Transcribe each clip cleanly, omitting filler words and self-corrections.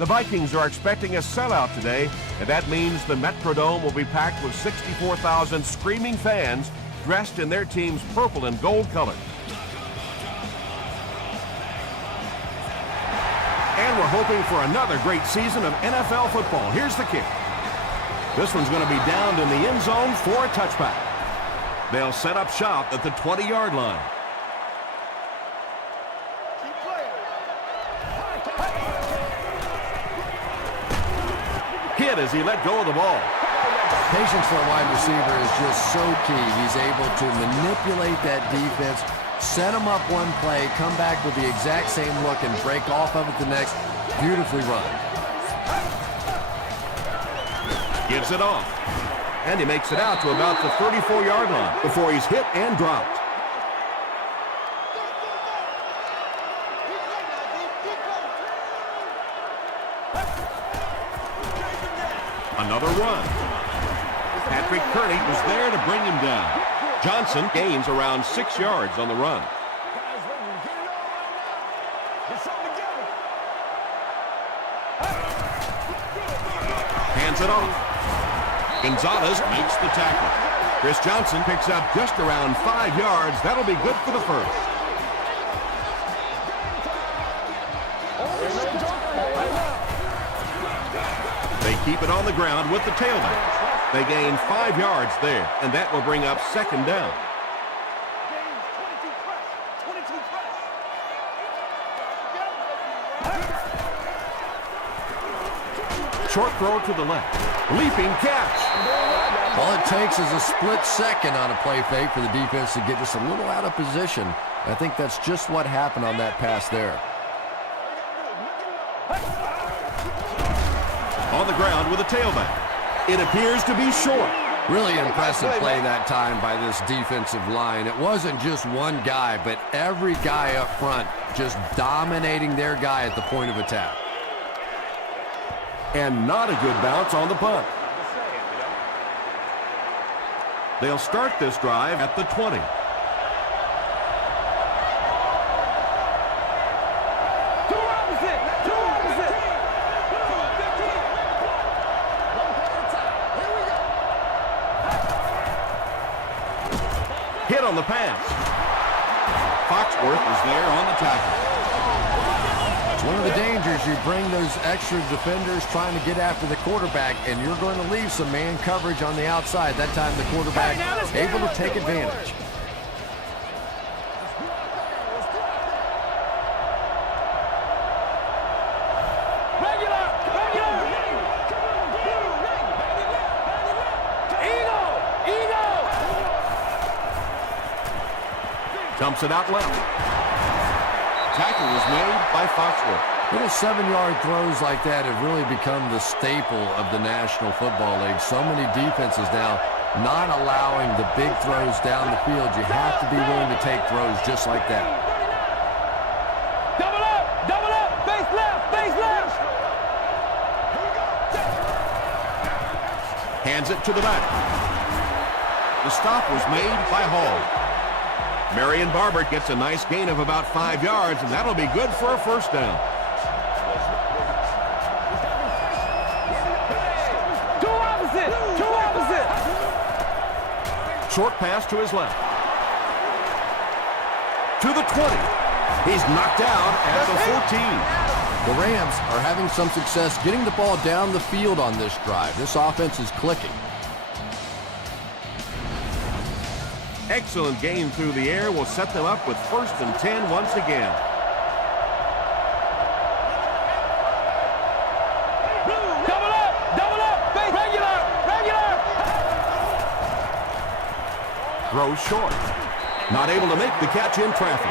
The Vikings are expecting a sellout today, and that means the Metrodome will be packed with 64,000 screaming fans dressed in their team's purple and gold colors. And we're hoping for another great season of NFL football. Here's the kick. This one's going to be downed in the end zone for a touchback. They'll set up shop at the 20-yard line. Hit as he let go of the ball. Patience for a wide receiver is just so key. He's able to manipulate that defense, set them up one play, come back with the exact same look, and break off of it the next. Beautifully run. Gives it off. And he makes it out to about the 34-yard line before he's hit and dropped. Another run. Patrick Kearney was there to bring him down. Johnson gains around 6 yards on the run. Hands it off. Gonzalez makes the tackle. Chris Johnson picks up just around 5 yards. That'll be good for the first. They keep it on the ground with the tailback. They gain 5 yards there, and that will bring up second down. Short throw to the left. Leaping catch. All it takes is a split second on a play fake for the defense to get just a little out of position. I think that's just what happened on that pass there. On the ground with a tailback. It appears to be short. Really impressive play that time by this defensive line. It wasn't just one guy, but every guy up front just dominating their guy at the point of attack. And not a good bounce on the punt. They'll start this drive at the 20. Hit on the pass. Foxworth is there on the tackle. It's one of the dangers. You bring those extra defenders trying to get after the quarterback, and you're going to leave some man coverage on the outside. That time the quarterback able to take advantage. Dumps it out left. Tackle was made by Foxworth. Little 7-yard throws like that have really become the staple of the National Football League. So many defenses now not allowing the big throws down the field. You have to be willing to take throws just like that. Double up, face left, face left. Hands it to the back. The stop was made by Hall. Marion Barber gets a nice gain of about 5 yards, and that'll be good for a first down. Two opposite. Short pass to his left. To the 20. He's knocked out at the 14. The Rams are having some success getting the ball down the field on this drive. This offense is clicking. Excellent game through the air will set them up with 1st and 10 once again. Double up, regular. Throws short. Not able to make the catch in traffic.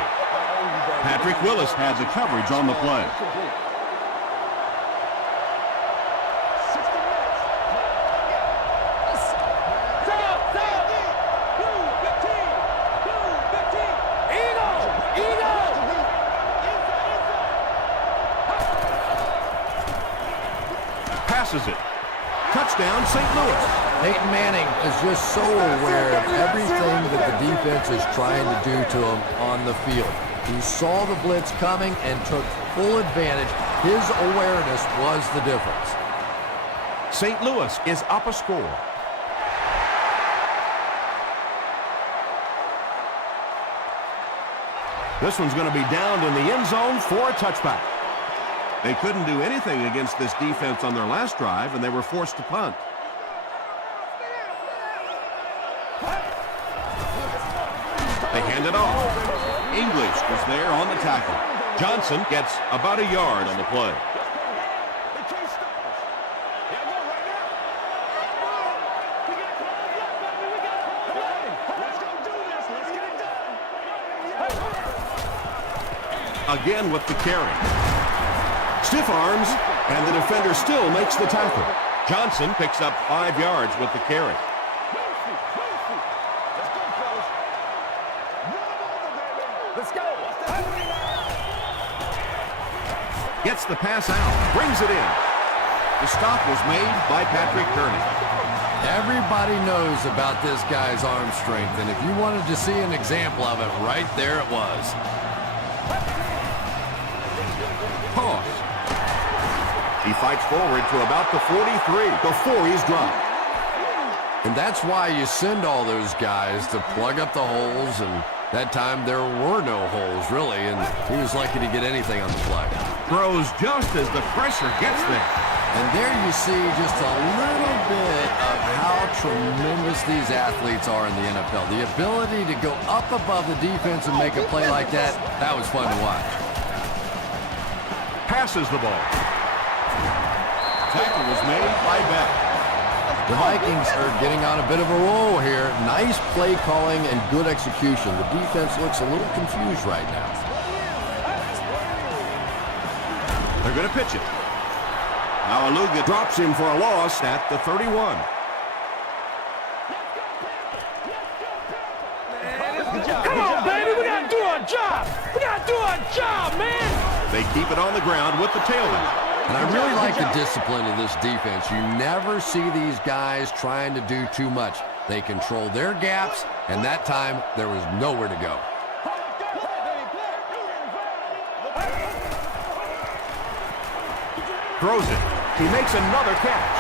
Patrick Willis had the coverage on the play. Passes it. Touchdown, St. Louis. Peyton Manning is just so aware of everything that the defense is trying to do to him on the field. He saw the blitz coming and took full advantage, His awareness was the difference. St. Louis is up a score. This one's going to be downed in the end zone for a touchback. They couldn't do anything against this defense on their last drive, and they were forced to punt. They hand it off. English was there on the tackle. Johnson gets about a yard on the play. Again with the carry. Stiff arms, and the defender still makes the tackle. Johnson picks up 5 yards with the carry. Let's go. Gets the pass out, brings it in. The stop was made by Patrick Kearney. Everybody knows about this guy's arm strength, and if you wanted to see an example of it, right there it was. Toss. He fights forward to about the 43 before he's dropped. And that's why you send all those guys to plug up the holes, and that time there were no holes, really, and he was lucky to get anything on the play. Throws just as the pressure gets there. And there you see just a little bit of how tremendous these athletes are in the NFL. The ability to go up above the defense and make a play like that, that was fun to watch. Passes the ball. Tackle was made by Beck. The Vikings are getting on a bit of a roll here. Nice play calling and good execution. The defense looks a little confused right now. They're going to pitch it. Now Aluga drops him for a loss at the 31. Come on, baby. We got to do our job. We got to do our job, man. They keep it on the ground with the tailback. And I really like the discipline of this defense. You never see these guys trying to do too much. They control their gaps, and that time there was nowhere to go. Throws it. He makes another catch.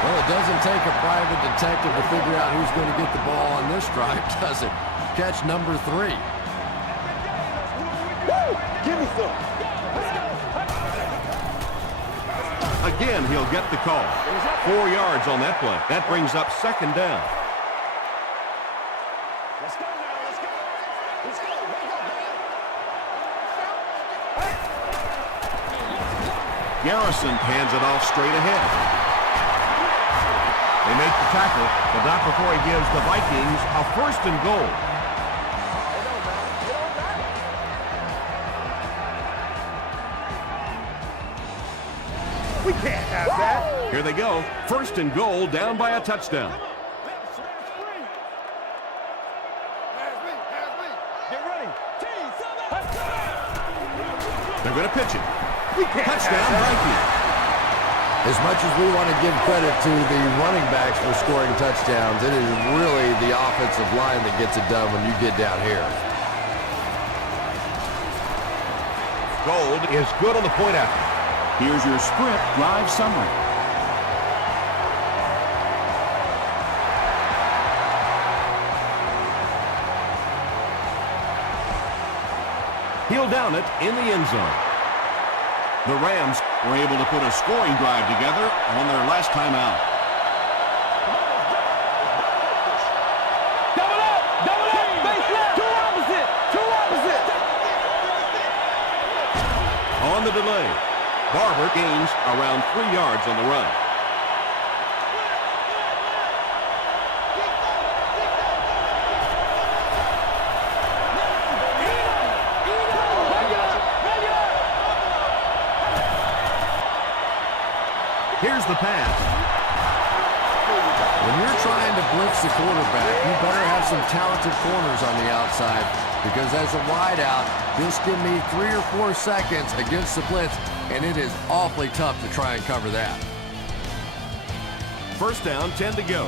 Well, it doesn't take a private detective to figure out who's going to get the ball on this drive, does it? Catch number 3. Woo! Give me some. Again, he'll get the call. 4 yards on that play. That brings up second down. Let's go now. Let's go. Let's go. Garrison hands it off straight ahead. They make the tackle, but not before he gives the Vikings a 1st and goal. We can't have that. Here they go. 1st and goal, down by a touchdown. Get ready. They're going to pitch it. Touchdown, Vikings. As much as we want to give credit to the running backs for scoring touchdowns, it is really the offensive line that gets it done when you get down here. Gold is good on the point after. Here's your sprint drive summary. He'll down it in the end zone. The Rams were able to put a scoring drive together on their last time out. Double up, base left, two opposite. On the delay, Barber gains around 3 yards on the run. Here's the pass. When you're trying to blitz the quarterback, you better have some talented corners on the outside, because as a wideout, this give me 3 or 4 seconds against the blitz, and it is awfully tough to try and cover that. 1st down, 10 to go.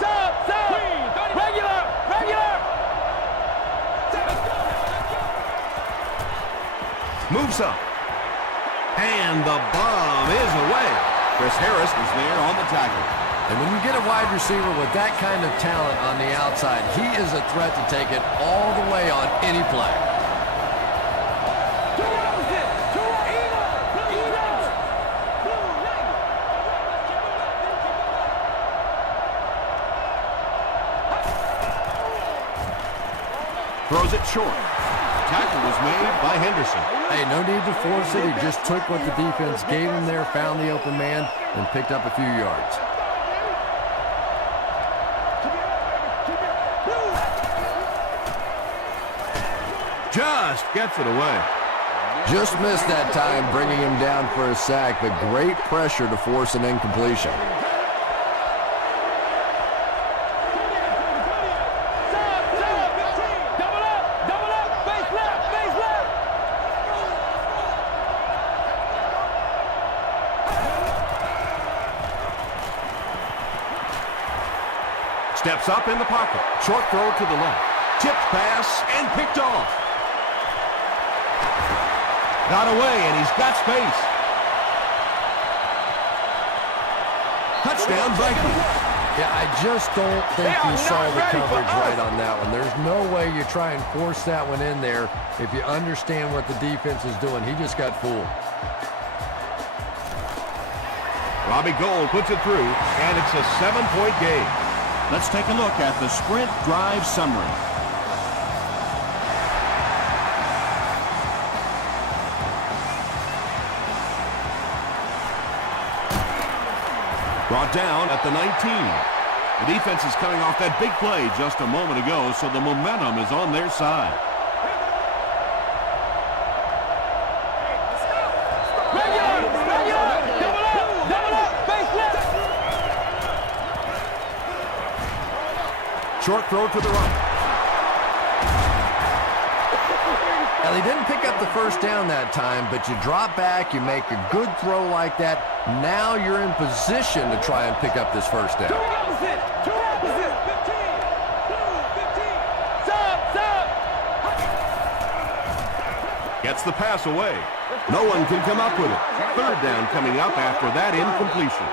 Sub, regular. Moves up. And the bomb is away. Chris Harris is there on the tackle. And when you get a wide receiver with that kind of talent on the outside, he is a threat to take it all the way on any play. Throws it short. Tackle was made by Henderson. Hey, no need to force it. He just took what the defense gave him there, found the open man, and picked up a few yards. Just gets it away. Just missed that time, bringing him down for a sack, but great pressure to force an incompletion. Steps up in the pocket. Short throw to the left. Tipped pass and picked off. Got away, and he's got space. Touchdown, Vikings. Yeah, I just don't think you saw the coverage right on that one. There's no way you try and force that one in there if you understand what the defense is doing. He just got fooled. Robbie Gould puts it through, and it's a 7-point game. Let's take a look at the sprint drive summary. Brought down at the 19. The defense is coming off that big play just a moment ago, so the momentum is on their side. Short throw to the right. Now, they didn't pick up the first down that time, but you drop back, you make a good throw like that. Now you're in position to try and pick up this first down. Gets the pass away. No one can come up with it. Third down coming up after that incompletion.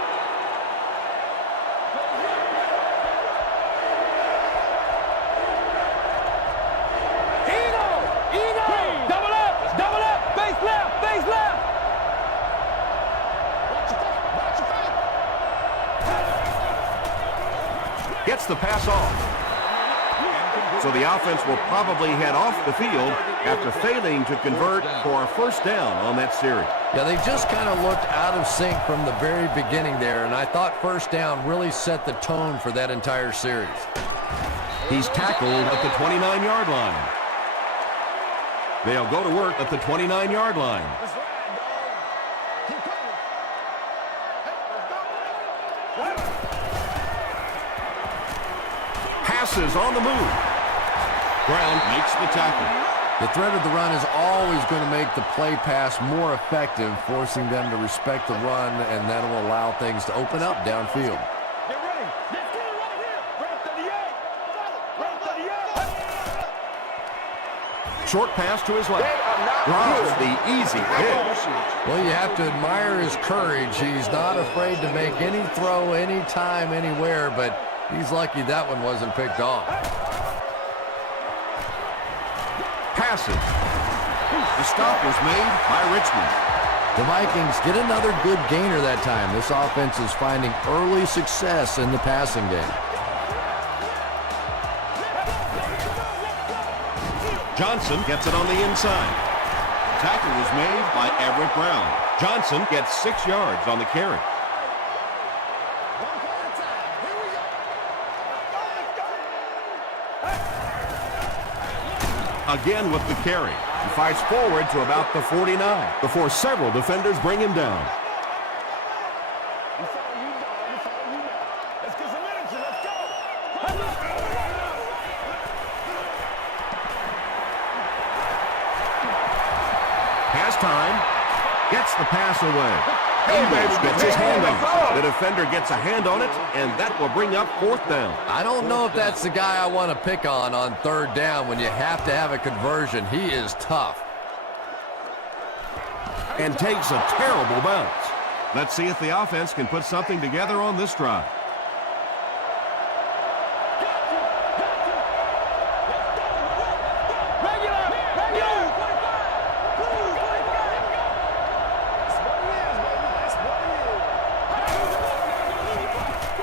Gets the pass off. So the offense will probably head off the field after failing to convert for a first down on that series. Yeah, they just kind of looked out of sync from the very beginning there, and I thought first down really set the tone for that entire series. He's tackled at the 29-yard line. They'll go to work at the 29-yard line. Passes on the move. Brown makes the tackle. The threat of the run is always going to make the play pass more effective, forcing them to respect the run, and that will allow things to open up downfield. Get ready. Let's get it right here. Right 38. Short pass to his left. Draws the easy pitch. Well, you have to admire his courage. He's not afraid to make any throw, anytime, anywhere, but he's lucky that one wasn't picked off. Passes. The stop was made by Richmond. The Vikings get another good gainer that time. This offense is finding early success in the passing game. Johnson gets it on the inside. Tackle was made by Everett Brown. Johnson gets 6 yards on the carry. Again with the carry. He fights forward to about the 49 before several defenders bring him down. Let's get some energy. Let's go. Pass time. Gets the pass away. Eagles gets his hand on it. The defender gets a hand on it, and that will bring up fourth down. I don't know if that's the guy I want to pick on third down when you have to have a conversion. He is tough. and takes a terrible bounce. Let's see if the offense can put something together on this drive.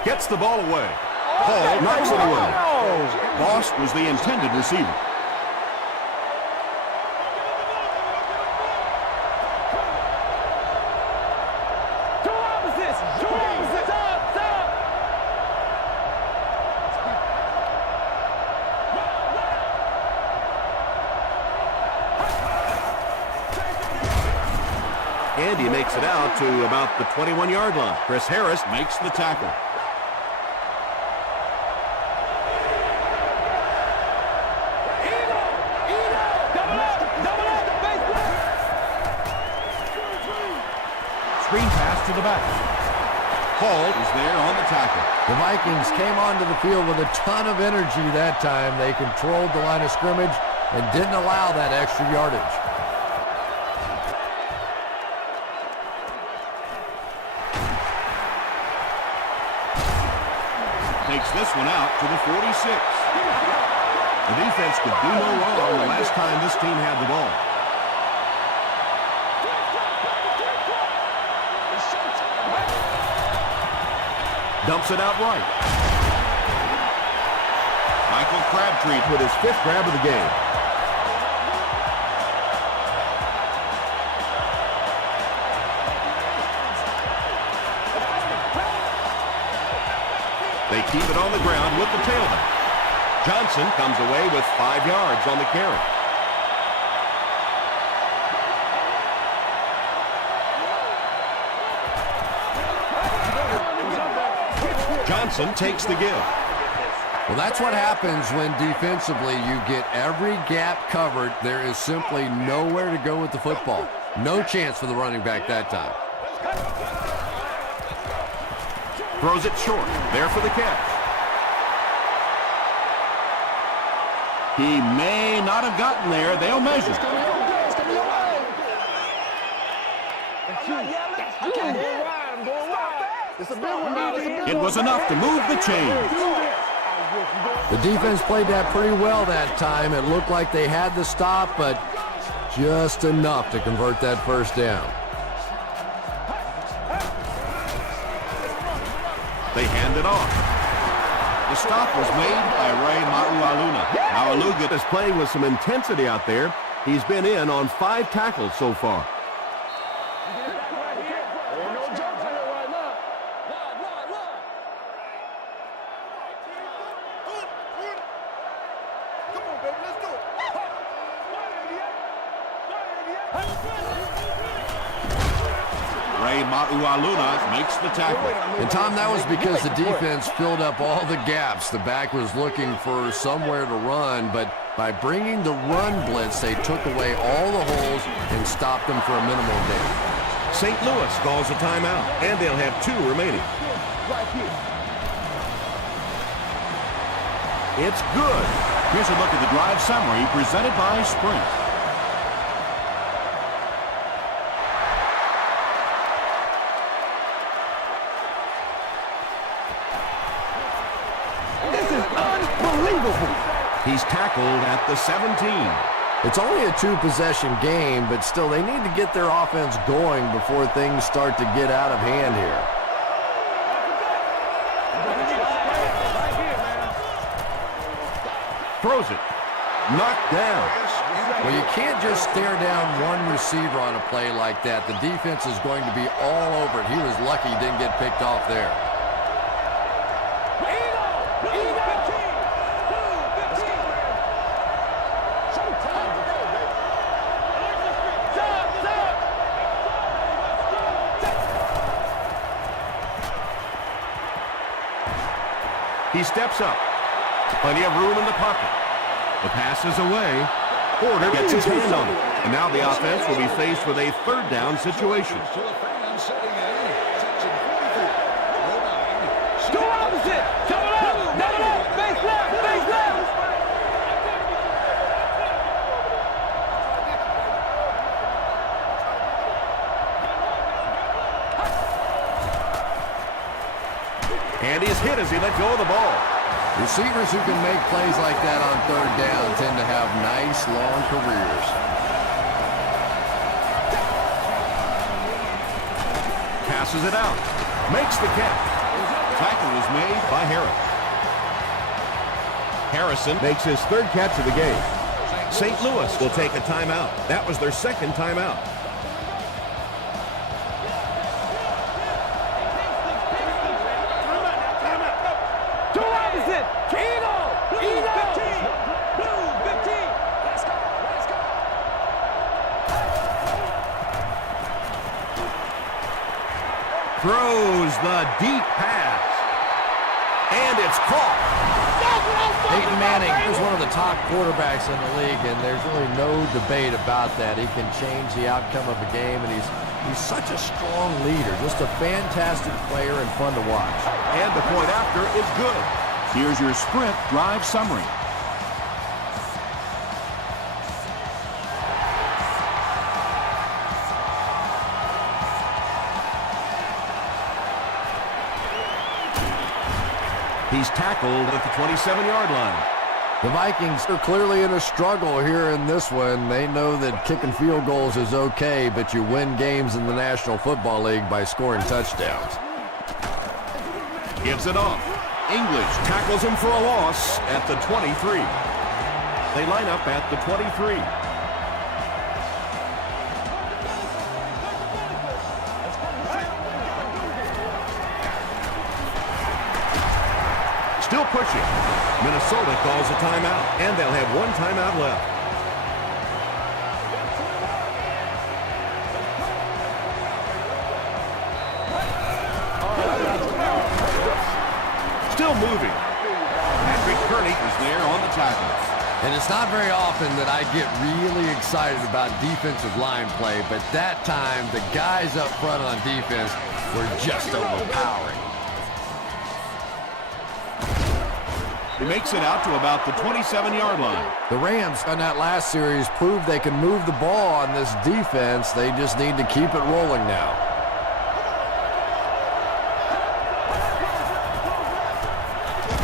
Gets the ball away. Hall knocks it away. Boss was the intended receiver. And he makes it out to about the 21-yard line. Chris Harris makes the tackle. Screen pass to the back. Hall is there on the tackle. The Vikings came onto the field with a ton of energy that time. They controlled the line of scrimmage and didn't allow that extra yardage. Takes this one out to the 46. The defense could do no wrong the last time this team had the ball. Dumps it out right. Michael Crabtree with his 5th grab of the game. They keep it on the ground with the tailback. Johnson comes away with 5 yards on the carry. Johnson takes the give. Well, that's what happens when defensively you get every gap covered. There is simply nowhere to go with the football. No chance for the running back that time. Throws it short. There for the catch. He may not have gotten there. They'll measure. It was enough to move the chains. The defense played that pretty well that time. It looked like they had the stop, but just enough to convert that first down. They hand it off. The stop was made by Ray Maualuna. Maualuna is playing with some intensity out there. He's been in on 5 tackles so far. Ray Maualuna makes the tackle. And Tom, that was because the defense filled up all the gaps. The back was looking for somewhere to run, but by bringing the run blitz, they took away all the holes and stopped them for a minimal gain. St. Louis calls a timeout, and they'll have 2 remaining. It's good. Here's a look at the drive summary presented by Sprint. He's tackled at the 17. It's only a 2-possession game, but still they need to get their offense going before things start to get out of hand here. Throws it. Knocked down. Well, you can't just stare down one receiver on a play like that. The defense is going to be all over it. He was lucky he didn't get picked off there. He steps up. Plenty of room in the pocket. The pass is away. Porter gets his hand on it. And now the offense will be faced with a 3rd down situation. Go opposite! Double up! Face left! Face left! And he's hit as he let go of the ball. Receivers who can make plays like that on third down tend to have nice, long careers. Passes it out. Makes the catch. Tackle was made by Harris. Harrison makes his third catch of the game. St. Louis will take a timeout. That was their second timeout. Two opposite. Eagle. Eagle. 15. Blue 15. Let's go. Let's go. Throws the deep pass. And it's caught. Peyton Manning is one of the top quarterbacks in the league, and there's really no debate about that. He can change the outcome of a game, and he's such a strong leader. Just a fantastic player and fun to watch. And the point after is good. Here's your sprint drive summary. He's tackled at the 27-yard line. The Vikings are clearly in a struggle here in this one. They know that kicking field goals is okay, but you win games in the National Football League by scoring touchdowns. Gives it off. English tackles him for a loss at the 23. They line up at the 23. Still pushing. Minnesota calls a timeout, and they'll have one timeout left. Still moving. Patrick Kearney is there on the tackle. And it's not very often that I get really excited about defensive line play, but that time the guys up front on defense were just overpowering. He makes it out to about the 27-yard line. The Rams on that last series proved they can move the ball on this defense. They just need to keep it rolling now.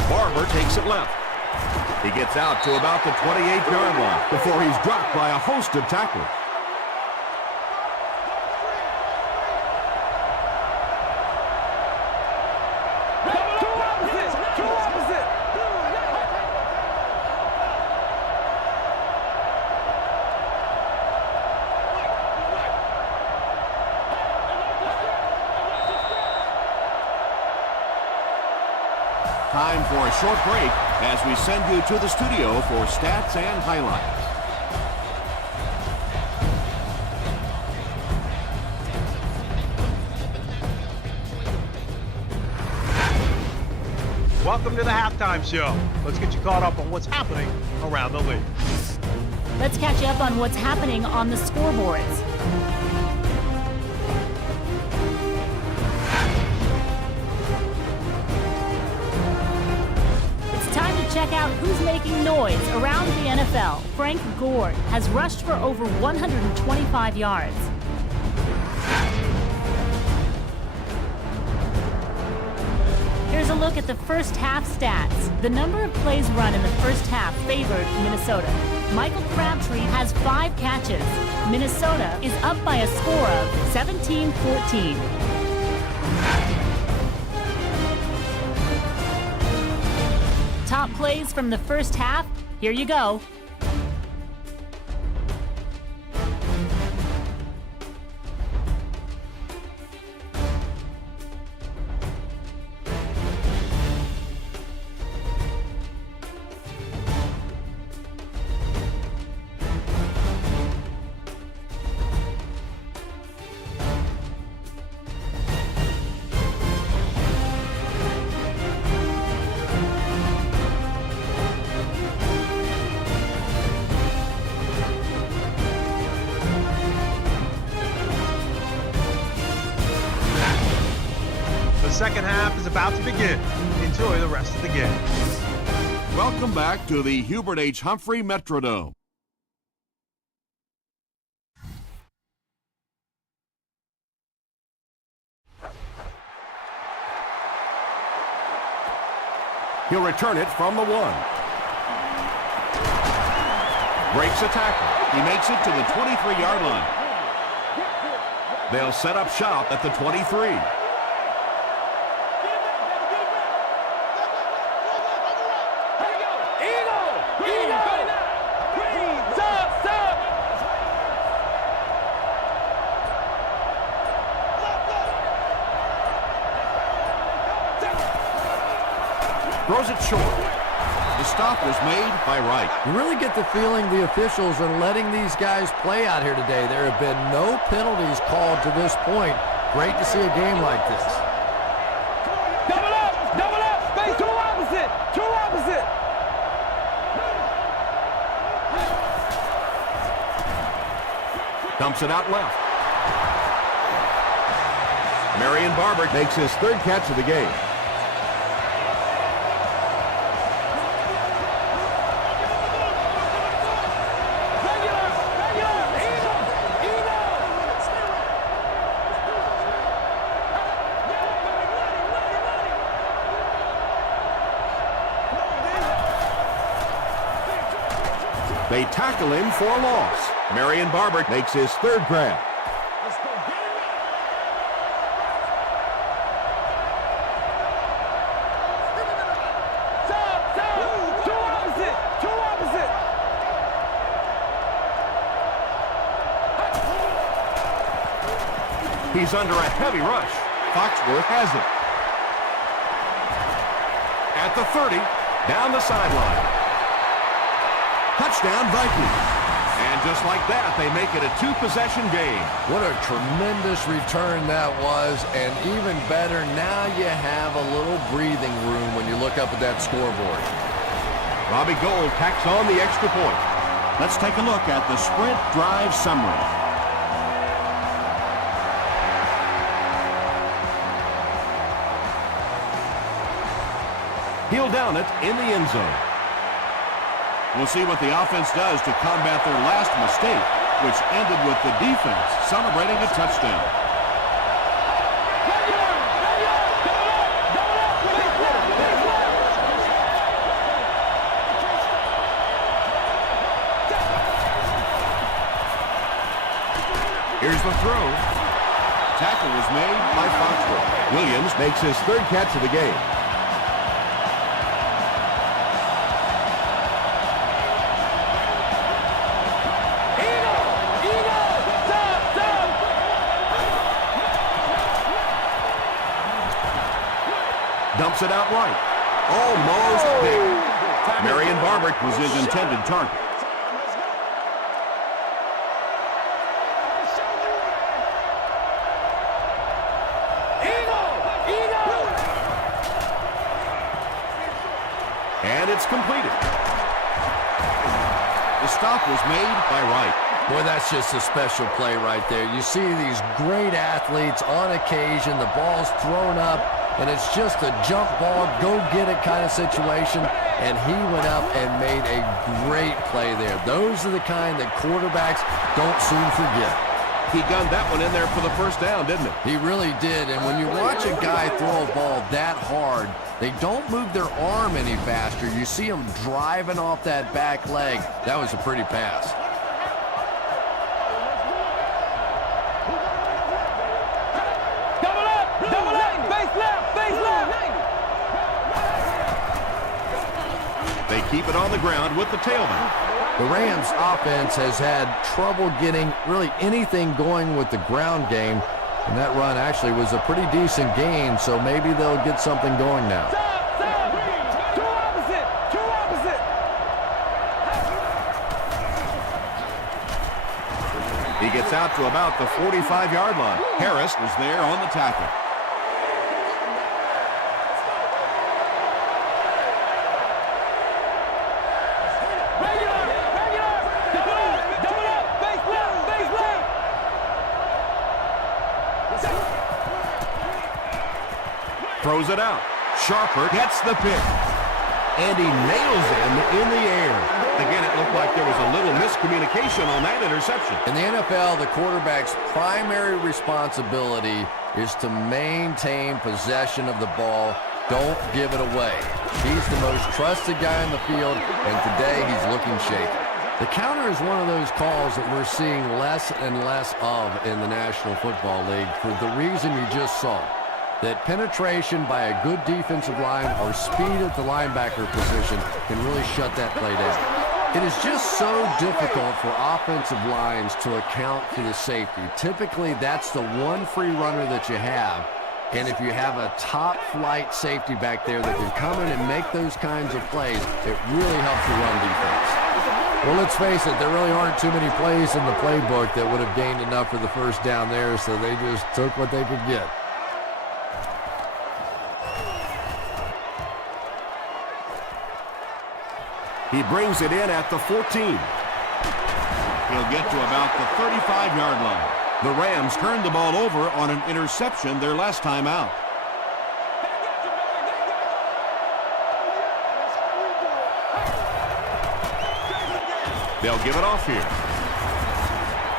Barber takes it left. He gets out to about the 28-yard line before he's dropped by a host of tacklers. Time for a short break as we send you to the studio for stats and highlights. Welcome to the halftime show. Let's get you caught up on what's happening around the league. Let's catch you up on what's happening on the scoreboards. Check out who's making noise around the NFL. Frank Gore has rushed for over 125 yards. Here's a look at the first half stats. The number of plays run in the first half favored Minnesota. Michael Crabtree has 5 catches. Minnesota is up by a score of 17-14. Top plays from the first half, here you go. The second half is about to begin. Enjoy the rest of the game. Welcome back to the Hubert H. Humphrey Metrodome. He'll return it from the 1. Breaks a tackle. He makes it to the 23-yard line. They'll set up shop at the 23. Throws it short. The stop was made by Wright. You really get the feeling the officials are letting these guys play out here today. There have been no penalties called to this point. Great to see a game like this. Double up, space, two opposite. Dumps it out left. Marion Barber makes his 3rd catch of the game. They tackle him for a loss. Marion Barber makes his 3rd grab. Two opposite. He's under a heavy rush. Foxworth has it. At the 30, down the sideline. Touchdown, Vikings. And just like that, they make it a 2-possession game. What a tremendous return that was, and even better, now you have a little breathing room when you look up at that scoreboard. Robbie Gould tacks on the extra point. Let's take a look at the sprint drive summary. He'll down it in the end zone. We'll see what the offense does to combat their last mistake, which ended with the defense celebrating a touchdown. Here's the throw. Tackle was made by Foxworth. Williams makes his 3rd catch of the game. Dumps it out right. Almost big. Marion Barber Was his intended target. And it's completed. The stop was made by Wright. Boy, that's just a special play right there. You see these great athletes on occasion, the ball's thrown up, and it's just a jump ball, go-get-it kind of situation, and he went up and made a great play there. Those are the kind that quarterbacks don't soon forget. He gunned that one in there for the first down, didn't he? He really did, and when you watch a guy throw a ball that hard, they don't move their arm any faster. You see him driving off that back leg. That was a pretty pass. They keep it on the ground with the tailback. The Rams offense has had trouble getting really anything going with the ground game, and that run actually was a pretty decent gain, so maybe they'll get something going now. Two opposite. He gets out to about the 45-yard line. Harris was there on the tackle. Throws it out. Sharper gets the pick. And he nails him in the air. Again, it looked like there was a little miscommunication on that interception. In the NFL, the quarterback's primary responsibility is to maintain possession of the ball. Don't give it away. He's the most trusted guy in the field, and today he's looking shaky. The counter is one of those calls that we're seeing less and less of in the National Football League for the reason you just saw. That penetration by a good defensive line or speed at the linebacker position can really shut that play down. It is just so difficult for offensive lines to account for the safety. Typically, that's the one free runner that you have. And if you have a top-flight safety back there that can come in and make those kinds of plays, it really helps you run defense. Well, let's face it, there really aren't too many plays in the playbook that would have gained enough for the first down there, so they just took what they could get. He brings it in at the 14. He'll get to about the 35-yard line. The Rams Turned the ball over on an interception their last time out. they'll give it off here.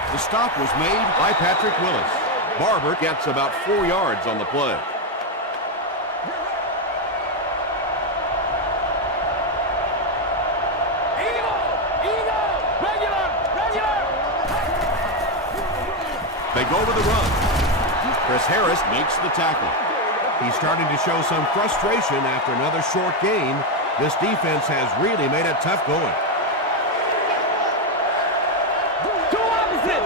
The stop was made by Patrick Willis. Barber gets about 4 yards on the play. They go with the run. Chris Harris makes the tackle. He's starting to show some frustration after another short gain. This defense has really made it tough going. Two opposite.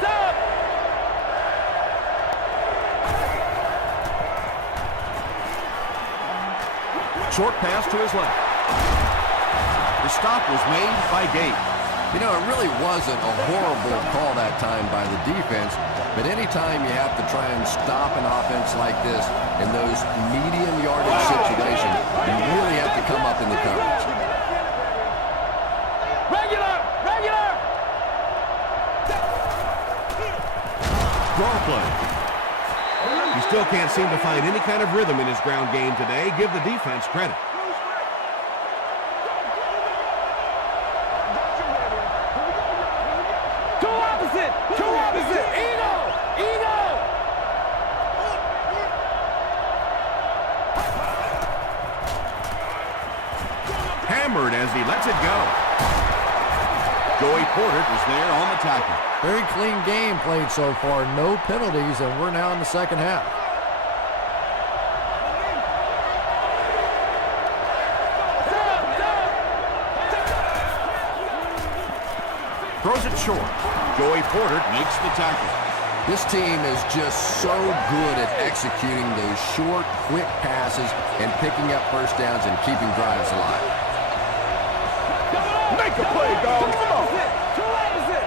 Stop. Short pass to his left. The stop was made by Gates. You know, it really wasn't a horrible call that time by the defense, but anytime you have to try and stop an offense like this in those medium yardage situations, you really have to come up in the coverage. Regular. Draw play. He still can't seem to find any kind of rhythm in his ground game today. Give the defense credit. Two opposite. Eagle. Hammered as he lets it go. Joey Porter was there on the tackle. Very clean game played so far. No penalties, and we're now in the second half. Throws it short. Joey Porter makes the tackle. This team is just so good at executing those short, quick passes and picking up first downs and keeping drives alive. Make a play, dog. Come on. Two opposite.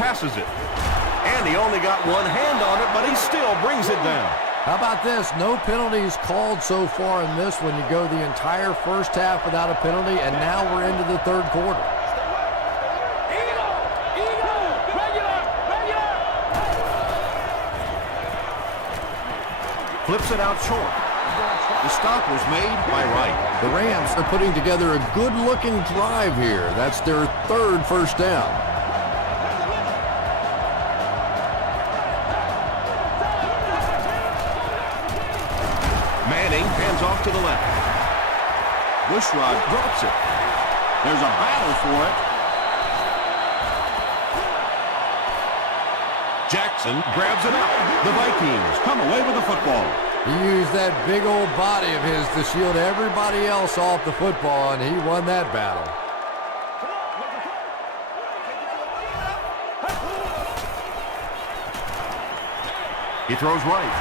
Passes it. And he only got one hand on it, but he still brings it down. How about this? No penalties called so far in this one. You go the entire first half without a penalty, and now we're into the third quarter. Eagle. Regular. Flips it out short. The stop was made by Wright. The Rams are putting together a good-looking drive here. That's their third first down. Manning hands off to the left. Bushrod drops it. There's a battle for it. Jackson grabs it up. The Vikings come away with the football. He used that big old body of his to shield everybody else off the football, and he won that battle. He throws right.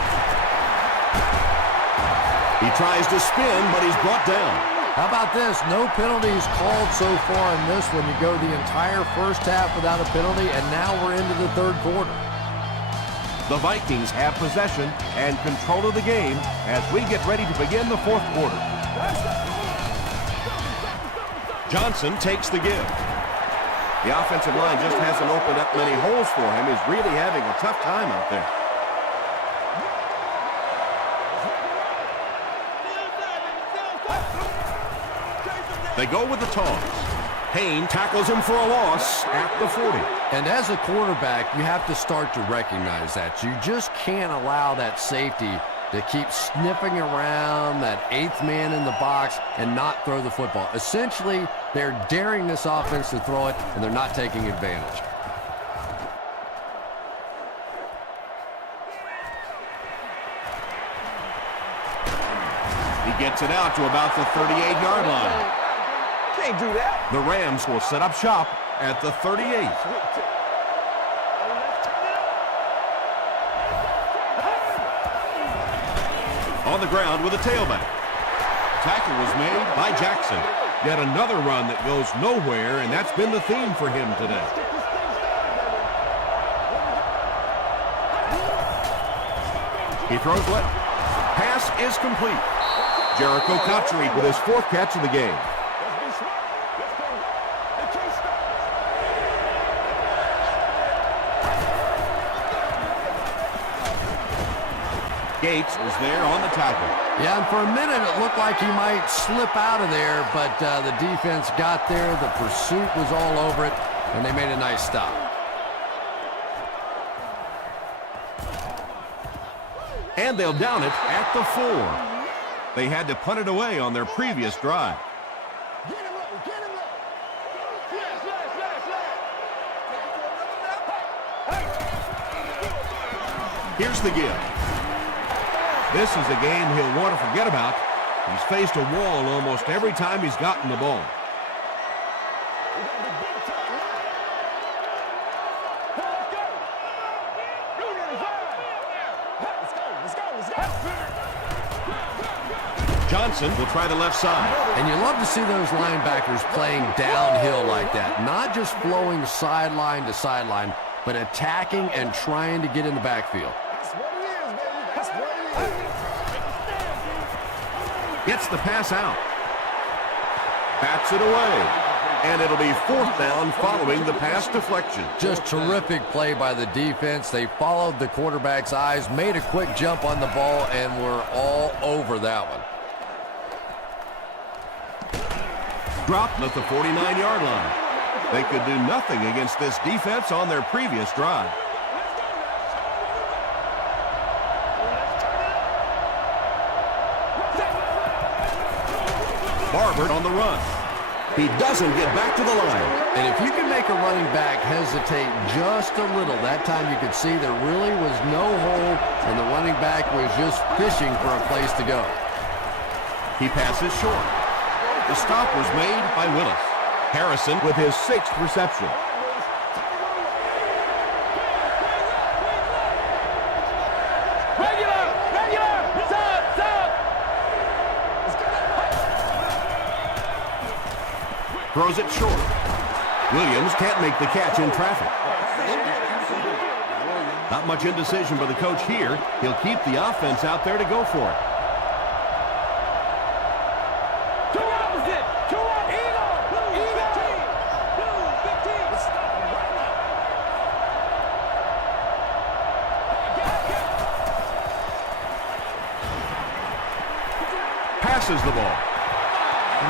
He tries to spin, but he's brought down. How about this? No penalties called so far in this one. You go the entire first half without a penalty, and now we're into the third quarter. The Vikings have possession and control of the game as we get ready to begin the fourth quarter. Johnson takes the give. The offensive line just hasn't opened up many holes for him. He's really having a tough time out there. They go with the toss. Payne tackles him for a loss at the 40. And as a quarterback, you have to start to recognize that. You just can't allow that safety to keep sniffing around that eighth man in the box and not throw the football. Essentially, they're daring this offense to throw it, and they're not taking advantage. He gets it out to about the 38-yard line. Can't do that. The Rams will set up shop at the 38. On the ground with a tailback. Tackle was made by Jackson. Yet another run that goes nowhere, and that's been the theme for him today. He throws left. Pass is complete. Jericho Cotchery with his 4th catch of the game. Gates was there on the tackle. Yeah, and for a minute it looked like he might slip out of there, but the defense got there. The pursuit was all over it, and they made a nice stop. And they'll down it at the 4. They had to punt it away on their previous drive. Here's the give. This is a game he'll want to forget about. He's faced a wall almost every time he's gotten the ball. Johnson will try the left side. And you love to see those linebackers playing downhill like that. Not just flowing sideline to sideline, but attacking and trying to get in the backfield. Gets the pass out. Bats it away. And it'll be 4th down following the pass deflection. Just terrific play by the defense. They followed the quarterback's eyes, made a quick jump on the ball, and were all over that one. Dropped at the 49-yard line. They could do nothing against this defense on their previous drive. Barber on the run. He doesn't get back to the line. And if you can make a running back hesitate just a little, that time you could see there really was no hole, and the running back was just fishing for a place to go. He passes short. The stop was made by Willis. Harrison with his 6th reception. Throws it short. Williams can't make the catch in traffic. Not much indecision by the coach here. He'll keep the offense out there to go for it. Passes the ball.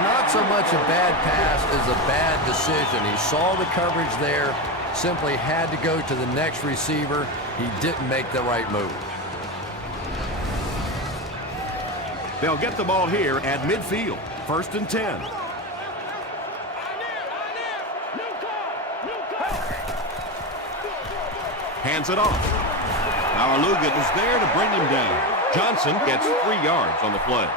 Not so much a bad pass as a bad decision. He saw the coverage there, simply had to go to the next receiver. He didn't make the right move. They'll get the ball here at midfield. 1st and 10. Hands it off. Now Aluga is there to bring him down. Johnson gets 3 yards on the play.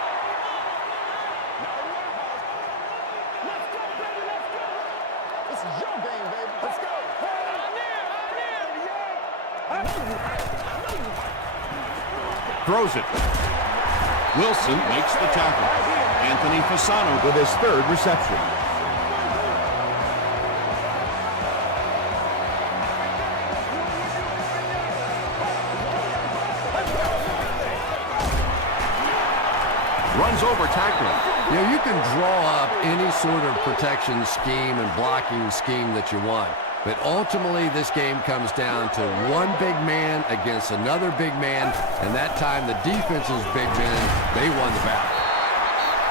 Throws it. Wilson makes the tackle. Anthony Fasano with his 3rd reception. Runs over tackling. You know, you can draw up any sort of protection scheme and blocking scheme that you want. But ultimately, this game comes down to one big man against another big man, and that time the defense's big men, they won the battle.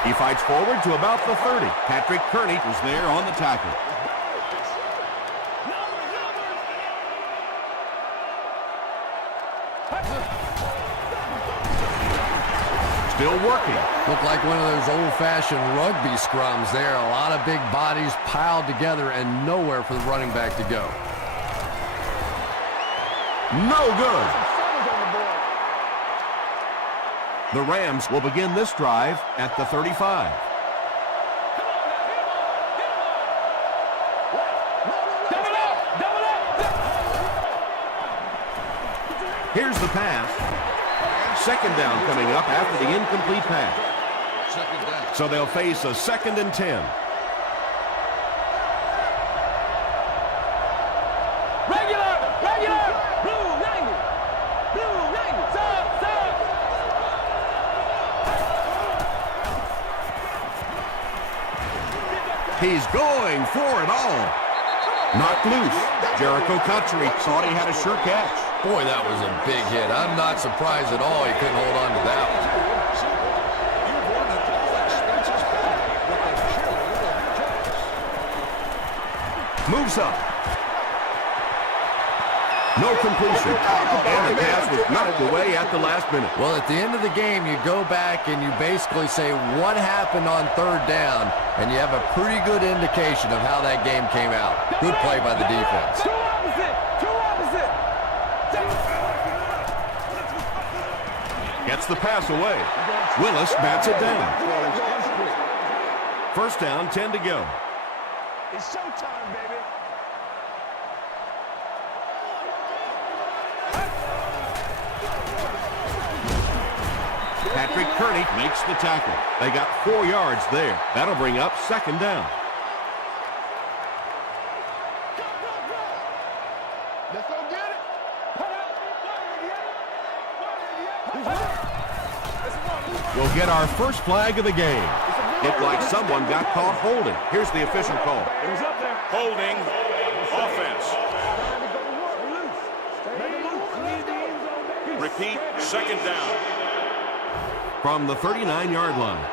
He fights forward to about the 30. Patrick Kearney was there on the tackle. Still working. Looked like one of those old-fashioned rugby scrums there. A lot of big bodies piled together and nowhere for the running back to go. No good. The Rams will begin this drive at the 35. Here's the pass. Second down coming up after the incomplete pass. So they'll face a 2nd and 10. Regular! Blue 90! Blue 90! Sub! He's going for it all. Knocked loose. Jericho Country thought he had a sure catch. Boy, that was a big hit. I'm not surprised at all he couldn't hold on to that one. Moves up. No completion. And the pass was knocked away at the last minute. Well, at the end of the game, you go back and you basically say what happened on 3rd down, and you have a pretty good indication of how that game came out. Good play by the defense. Two opposite! Gets the pass away. Willis bats it down. 1st down, 10 to go. It's showtime, baby! Patrick Kearney makes the tackle. They got 4 yards there. That'll bring up 2nd down. Let's go get it! We'll get our first flag of the game. Looked like someone got caught holding. Here's the official call. It was up there. Holding offense. Repeat, 2nd down. From the 39-yard line.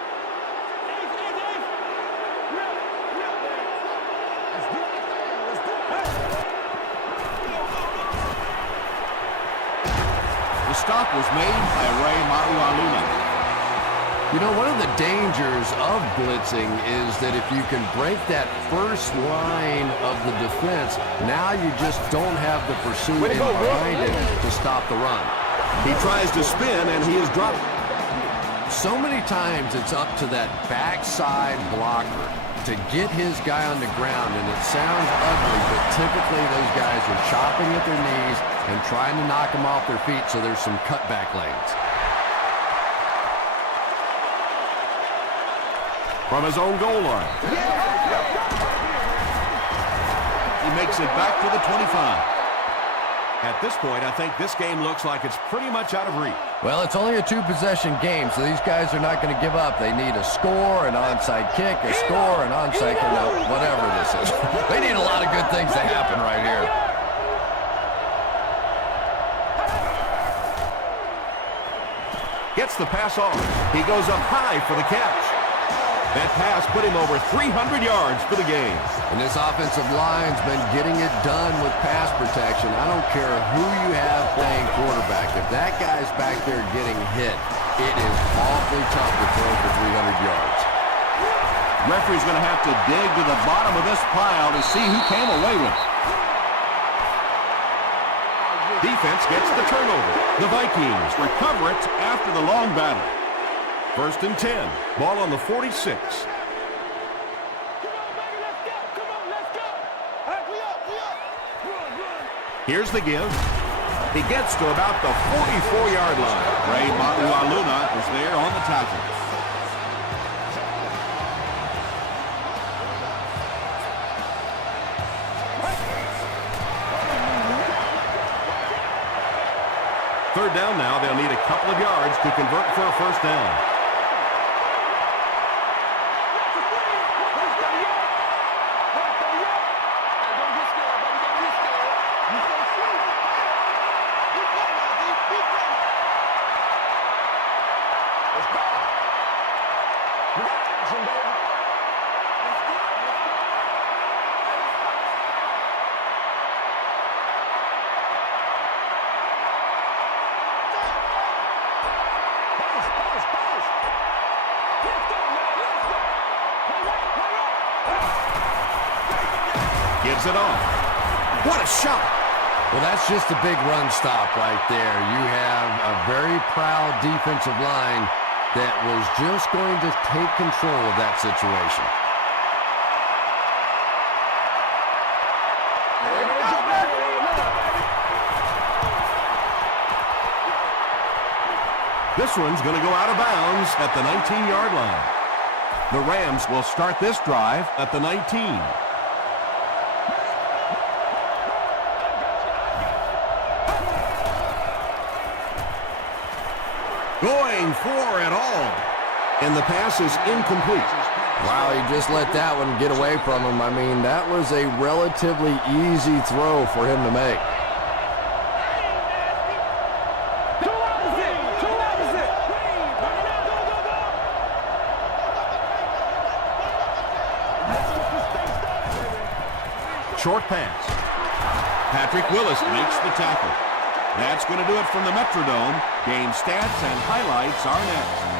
The stop was made by Ray Marualuna. You know, one of the dangers of blitzing is that if you can break that first line of the defense, now you just don't have the pursuit in behind it to stop the run. He tries to spin, and he is dropped. So many times it's up to that backside blocker to get his guy on the ground, and it sounds ugly, but typically those guys are chopping at their knees and trying to knock them off their feet, so there's some cutback lanes. From his own goal line. He makes it back to the 25. At this point, I think this game looks like it's pretty much out of reach. Well, it's only a 2-possession game, so these guys are not going to give up. They need a score, an onside kick, a score, an onside kick, whatever this is. They need a lot of good things to happen right here. Gets the pass off. He goes up high for the catch. That pass put him over 300 yards for the game. And this offensive line's been getting it done with pass protection. I don't care who you have playing quarterback. If that guy's back there getting hit, it is awfully tough to throw for 300 yards. Referee's going to have to dig to the bottom of this pile to see who came away with it. Defense gets the turnover. The Vikings recover it after the long battle. 1st and 10. Ball on the 46. Here's the give. He gets to about the 44-yard line. Ray Marualuna is there on the tackle. Third down now. They'll need a couple of yards to convert for a 1st down. gives it off. What a shot! Well, that's just a big run stop right there. You have a very proud defensive line that was just going to take control of that situation. This one's going to go out of bounds at the 19-yard line. The Rams will start this drive at the 19. Going for it all. And the pass is incomplete. Wow, he just let that one get away from him. I mean, that was a relatively easy throw for him to make. Short pass. Patrick Willis makes the tackle. That's going to do it from the Metrodome. Game stats and highlights are next.